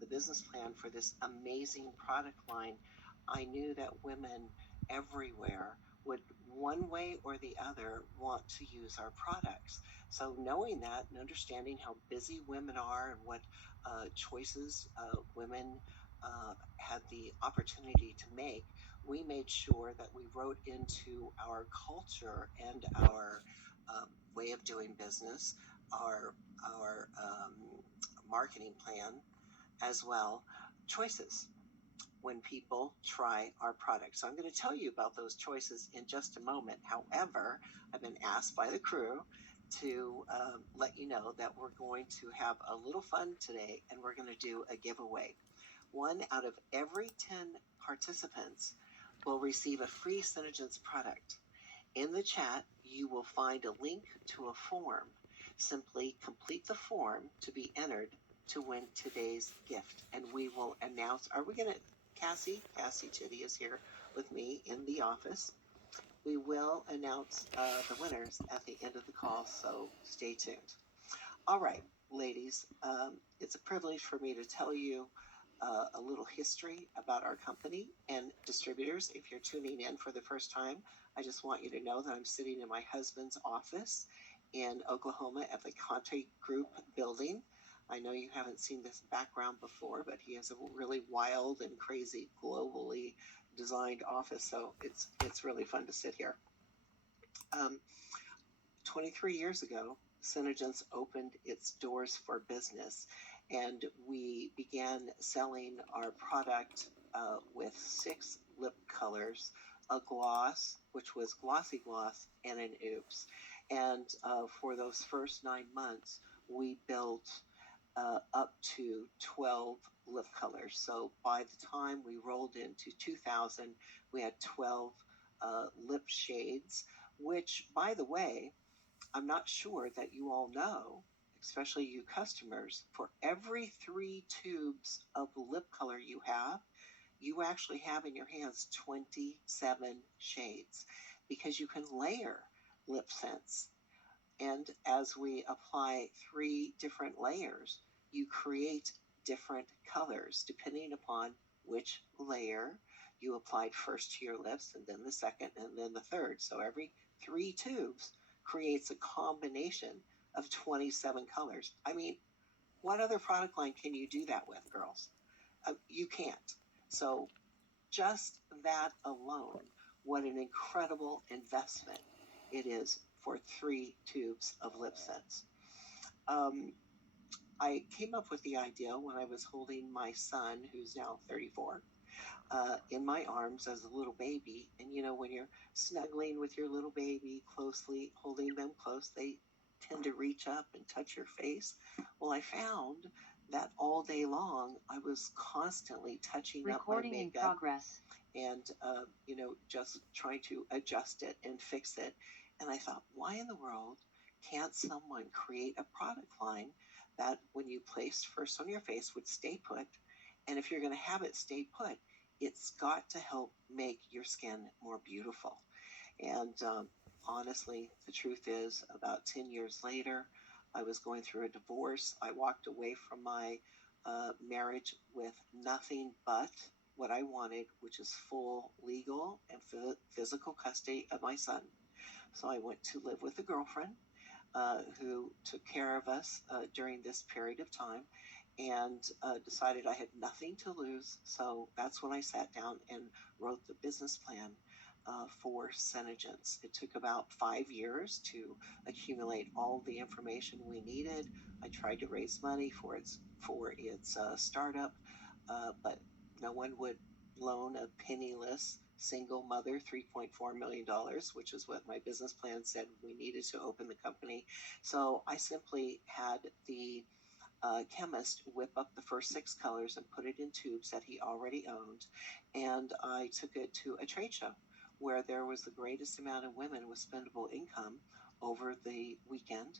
the business plan for this amazing product line, I knew that women everywhere would, one way or the other, want to use our products. So knowing that and understanding how busy women are and what choices women had the opportunity to make, we made sure that we wrote into our culture and our way of doing business, our marketing plan as well, choices when people try our product. So I'm going to tell you about those choices in just a moment. However, I've been asked by the crew to let you know that we're going to have a little fun today, and we're going to do a giveaway. One out of every 10 participants will receive a free SeneGence product. In the chat, you will find a link to a form. Simply complete the form to be entered to win today's gift. And we will announce, are we going to, Cassie Chitty is here with me in the office. We will announce the winners at the end of the call, so stay tuned. All right, ladies, it's a privilege for me to tell you a little history about our company and distributors. If you're tuning in for the first time, I just want you to know that I'm sitting in my husband's office in Oklahoma at the Kante Group building. I know you haven't seen this background before, but he has a really wild and crazy, globally designed office, so it's really fun to sit here. 23 years ago, SeneGence opened its doors for business, and we began selling our product with 6 lip colors, a gloss, which was glossy gloss, and an oops. And for those first 9 months, we built up to 12 lip colors. So by the time we rolled into 2000, we had 12 lip shades, which, by the way, I'm not sure that you all know, especially you customers, for every 3 tubes of lip color you actually have in your hands 27 shades, because you can layer lip scents. And as we apply 3 different layers, you create different colors depending upon which layer you applied first to your lips, and then the second, and then the third. So every 3 tubes creates a combination of 27 colors. I mean, what other product line can you do that with, girls? You can't. So just that alone, what an incredible investment it is for 3 tubes of lip scents. I came up with the idea when I was holding my son, who's now 34, in my arms as a little baby. And you know, when you're snuggling with your little baby closely, holding them close, they tend to reach up and touch your face. Well, I found that all day long, I was constantly touching up my makeup. In progress. And, you know, just trying to adjust it and fix it. And I thought, why in the world can't someone create a product line that when you placed first on your face would stay put? And if you're going to have it stay put, it's got to help make your skin more beautiful. And honestly, the truth is, about 10 years later, I was going through a divorce. I walked away from my marriage with nothing but what I wanted, which is full legal and physical custody of my son. So I went to live with a girlfriend who took care of us during this period of time, and decided I had nothing to lose. So that's when I sat down and wrote the business plan for SeneGence. It took about 5 years to accumulate all the information we needed. I tried to raise money for its startup, but no one would loan a penniless single mother $3.4 million, which is what my business plan said we needed to open the company. So I simply had the chemist whip up the first 6 colors and put it in tubes that he already owned. And I took it to a trade show where there was the greatest amount of women with spendable income over the weekend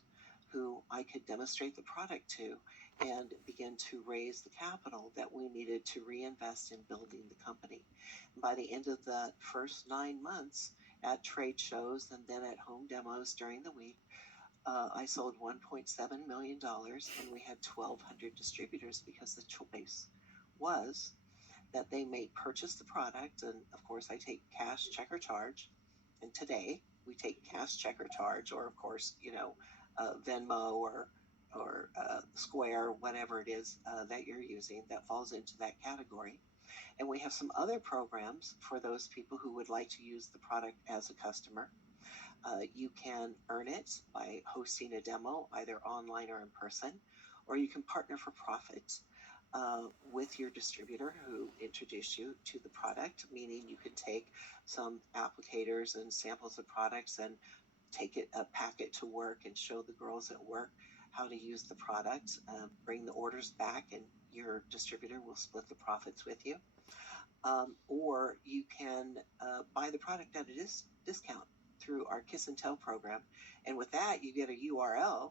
who I could demonstrate the product to and begin to raise the capital that we needed to reinvest in building the company. And by the end of the first 9 months at trade shows and then at home demos during the week, I sold $1.7 million and we had 1,200 distributors because the choice was that they may purchase the product. And of course, I take cash, check, or charge. And today we take cash, check, or charge, or of course, Venmo or Square, whatever it is that you're using that falls into that category. And we have some other programs for those people who would like to use the product as a customer. You can earn it by hosting a demo, either online or in person, or you can partner for profit with your distributor who introduced you to the product, meaning you could take some applicators and samples of products and pack it to work and show the girls at work how to use the product, bring the orders back, and your distributor will split the profits with you. Or you can buy the product at a discount through our Kiss and Tell program. And with that, you get a URL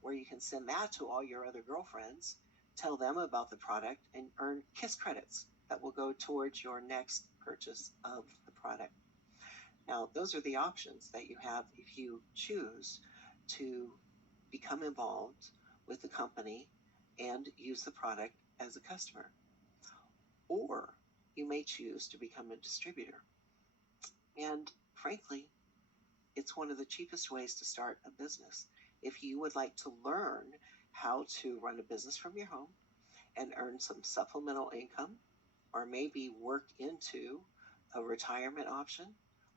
where you can send that to all your other girlfriends, tell them about the product, and earn Kiss credits that will go towards your next purchase of the product. Now, those are the options that you have if you choose to become involved with the company and use the product as a customer. Or you may choose to become a distributor. And frankly, it's one of the cheapest ways to start a business. If you would like to learn how to run a business from your home and earn some supplemental income, or maybe work into a retirement option,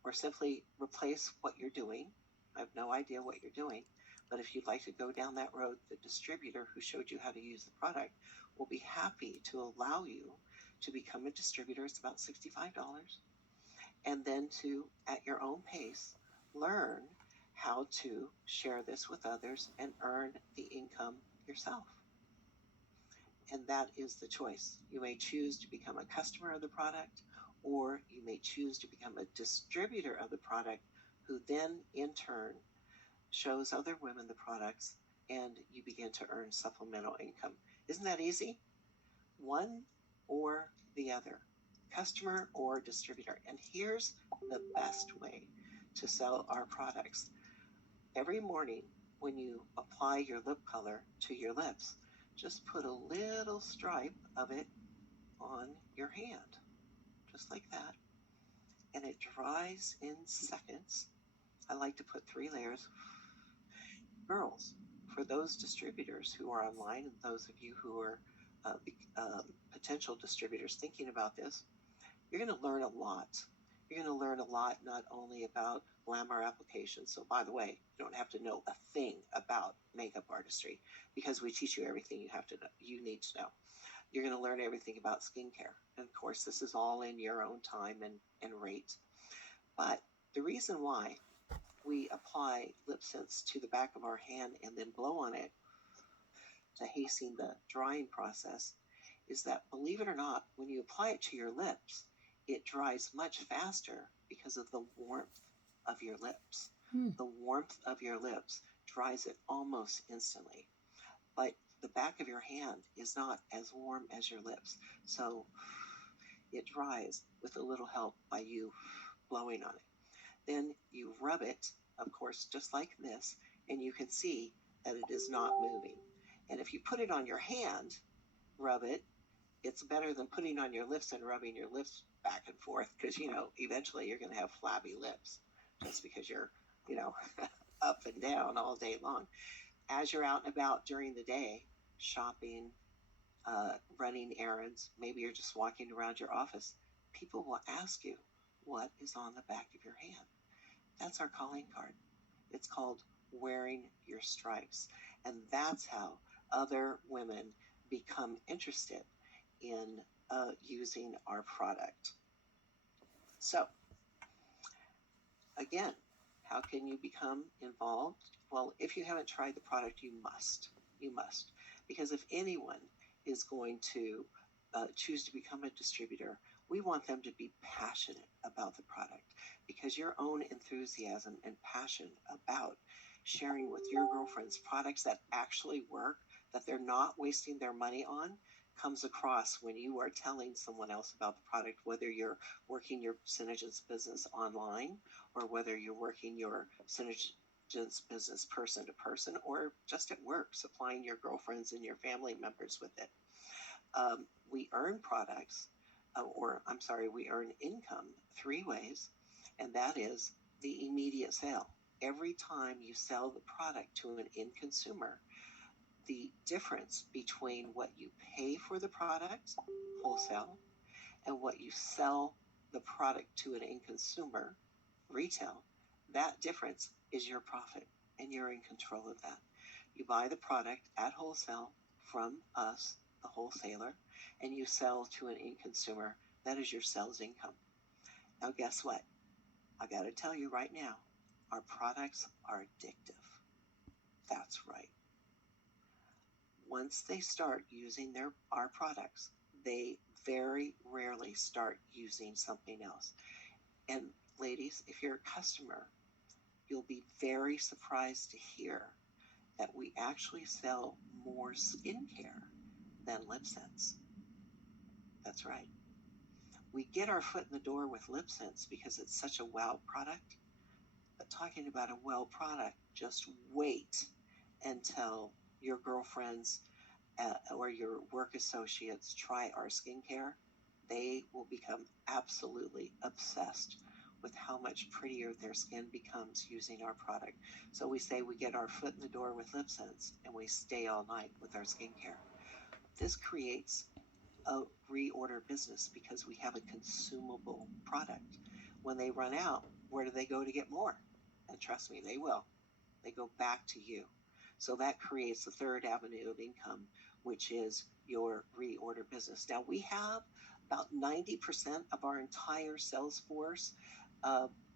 or simply replace what you're doing, I have no idea what you're doing, but if you'd like to go down that road, the distributor who showed you how to use the product will be happy to allow you to become a distributor. It's about $65. And then to, at your own pace, learn how to share this with others and earn the income yourself. And that is the choice. You may choose to become a customer of the product, or you may choose to become a distributor of the product, who then in turn shows other women the products, and you begin to earn supplemental income. Isn't that easy? One or the other, customer or distributor. And here's the best way to sell our products. Every morning when you apply your lip color to your lips, just put a little stripe of it on your hand, just like that. And it dries in seconds. I like to put 3 layers. Girls, for those distributors who are online and those of you who are potential distributors thinking about this, you're going to learn a lot. You're going to learn a lot not only about glamour applications. So by the way, you don't have to know a thing about makeup artistry, because we teach you everything you need to know. You're going to learn everything about skincare. And of course, this is all in your own time and rate. But the reason why we apply lip scents to the back of our hand and then blow on it to hasten the drying process is that, believe it or not, when you apply it to your lips, it dries much faster because of the warmth of your lips. The warmth of your lips dries it almost instantly. But the back of your hand is not as warm as your lips. So it dries with a little help by you blowing on it. Then you rub it, of course, just like this, and you can see that it is not moving. And if you put it on your hand, rub it, it's better than putting on your lips and rubbing your lips back and forth, because, eventually you're going to have flabby lips just because you're, up and down all day long. As you're out and about during the day, shopping, running errands, maybe you're just walking around your office, people will ask you, what is on the back of your hand? That's our calling card. It's called wearing your stripes. And that's how other women become interested in using our product. So, again, how can you become involved? Well, if you haven't tried the product, you must. You must. Because if anyone is going to choose to become a distributor, we want them to be passionate about the product, because your own enthusiasm and passion about sharing with your girlfriends products that actually work, that they're not wasting their money on, comes across when you are telling someone else about the product, whether you're working your SeneGence business online or whether you're working your SeneGence business person to person or just at work, supplying your girlfriends and your family members with it. We earn products, we earn income three ways, and that is the immediate sale. Every time you sell the product to an end consumer, the difference between what you pay for the product, wholesale, and what you sell the product to an end consumer, retail, that difference is your profit, and you're in control of that. You buy the product at wholesale from us, the wholesaler, and you sell to an end consumer. That is your sales income. Now, guess what? I got to tell you right now, our products are addictive. That's right. Once they start using our products, they very rarely start using something else. And ladies, if you're a customer, you'll be very surprised to hear that we actually sell more skincare than lip scents. That's right. We get our foot in the door with lip scents because it's such a wow product. But talking about a well product, just wait until your girlfriends or your work associates try our skincare. They will become absolutely obsessed with how much prettier their skin becomes using our product. So we say we get our foot in the door with lip scents and we stay all night with our skincare. This creates a reorder business because we have a consumable product. When they run out, where do they go to get more? And trust me, they will. They go back to you. So that creates the third avenue of income, which is your reorder business. Now, we have about 90% of our entire sales force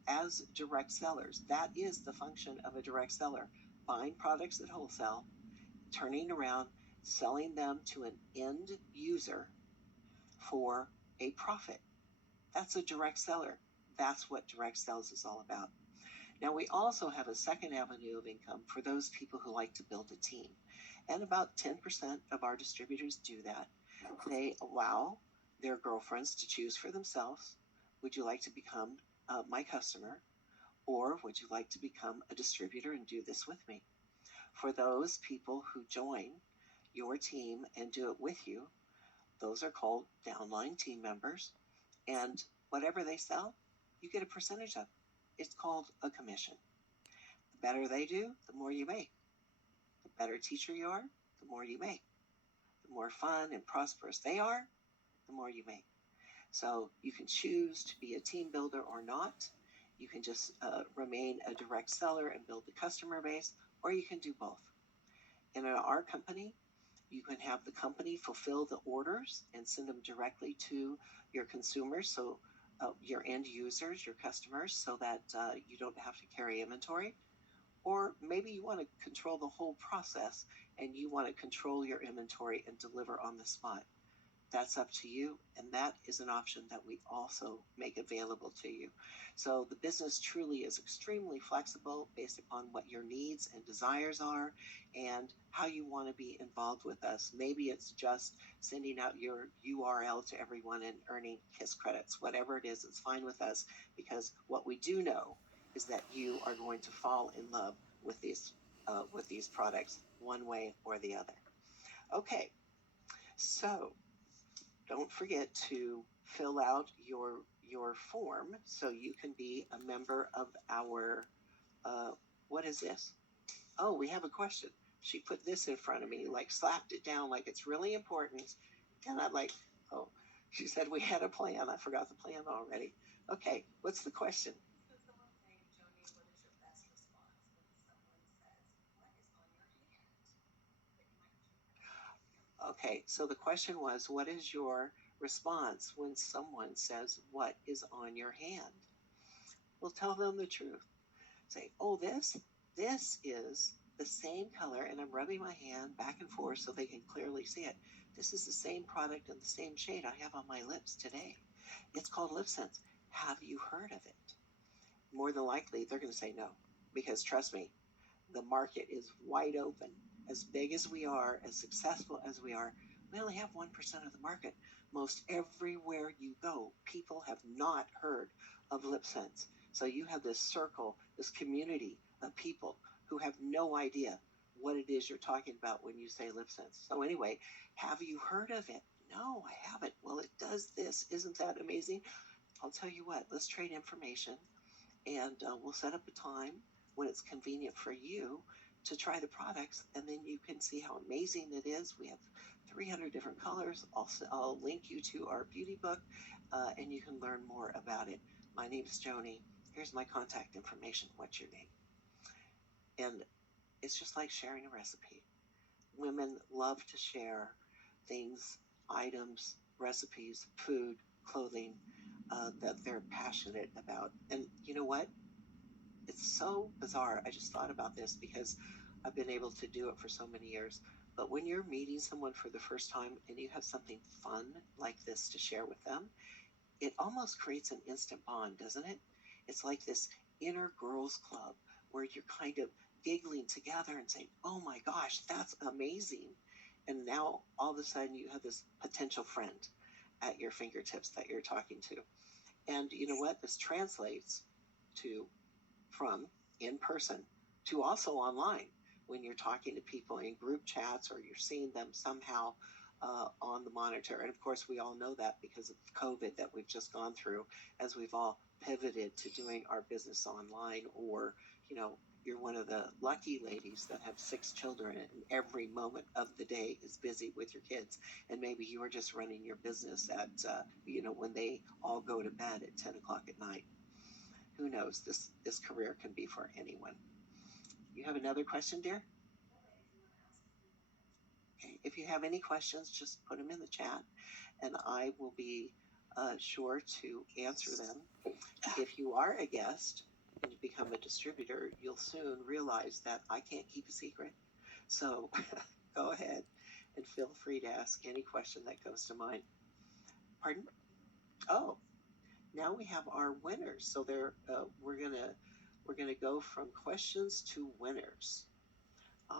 as direct sellers. That is the function of a direct seller: buying products at wholesale, turning around, selling them to an end user for a profit. That's a direct seller. That's what direct sales is all about. Now, we also have a second avenue of income for those people who like to build a team. And about 10% of our distributors do that. They allow their girlfriends to choose for themselves: would you like to become my customer, or would you like to become a distributor and do this with me? For those people who join your team and do it with you, those are called downline team members. And whatever they sell, you get a percentage of. It's called a commission. The better they do, the more you make. The better teacher you are, the more you make. The more fun and prosperous they are, the more you make. So you can choose to be a team builder or not. You can just remain a direct seller and build the customer base, or you can do both. And in our company, you can have the company fulfill the orders and send them directly to your consumers, so your end users, your customers, so that you don't have to carry inventory. Or maybe you want to control the whole process and you want to control your inventory and deliver on the spot. That's up to you, and that is an option that we also make available to you. So the business truly is extremely flexible based upon what your needs and desires are and how you want to be involved with us. Maybe it's just sending out your URL to everyone and earning KISS credits. Whatever it is, it's fine with us, because what we do know is that you are going to fall in love with these products one way or the other. Okay, so don't forget to fill out your form so you can be a member of our, what is this? Oh, we have a question. She put this in front of me, like slapped it down like it's really important. And I'm like, oh, she said we had a plan. I forgot the plan already. Okay, what's the question? Okay, so the question was, what is your response when someone says, what is on your hand? Well, tell them the truth. Say, oh, this is the same color, and I'm rubbing my hand back and forth so they can clearly see it. This is the same product and the same shade I have on my lips today. It's called Lip Sense. Have you heard of it? More than likely, they're going to say no, because trust me, the market is wide open. As big as we are, as successful as we are, we only have 1% of the market. Most everywhere you go, people have not heard of Lip Sense. So you have this circle, this community people who have no idea what it is you're talking about when you say lip sense. So anyway, have you heard of it? No, I haven't. Well, it does this. Isn't that amazing? I'll tell you what, let's trade information, and we'll set up a time when it's convenient for you to try the products, and then you can see how amazing it is. We have 300 different colors. I'll link you to our beauty book, and you can learn more about it. My name is Joni. Here's my contact information. What's your name? And it's just like sharing a recipe. Women love to share things, items, recipes, food, clothing that they're passionate about. And you know what? It's so bizarre. I just thought about this because I've been able to do it for so many years. But when you're meeting someone for the first time and you have something fun like this to share with them, it almost creates an instant bond, doesn't it? It's like this inner girls club where you're kind of giggling together and saying, oh my gosh, that's amazing. And now all of a sudden you have this potential friend at your fingertips that you're talking to. And you know what? This translates to from in person to also online when you're talking to people in group chats or you're seeing them somehow on the monitor. And of course, we all know that because of COVID that we've just gone through as we've all pivoted to doing our business online, or, you know, you're one of the lucky ladies that have 6 children and every moment of the day is busy with your kids. And maybe you are just running your business at, when they all go to bed at 10 o'clock at night. Who knows? This career can be for anyone. You have another question, dear? Okay. If you have any questions, just put them in the chat, and I will be sure to answer them. If you are a guest and you become a distributor, you'll soon realize that I can't keep a secret. So go ahead and feel free to ask any question that comes to mind. Pardon? Oh, now we have our winners. So we're gonna go from questions to winners.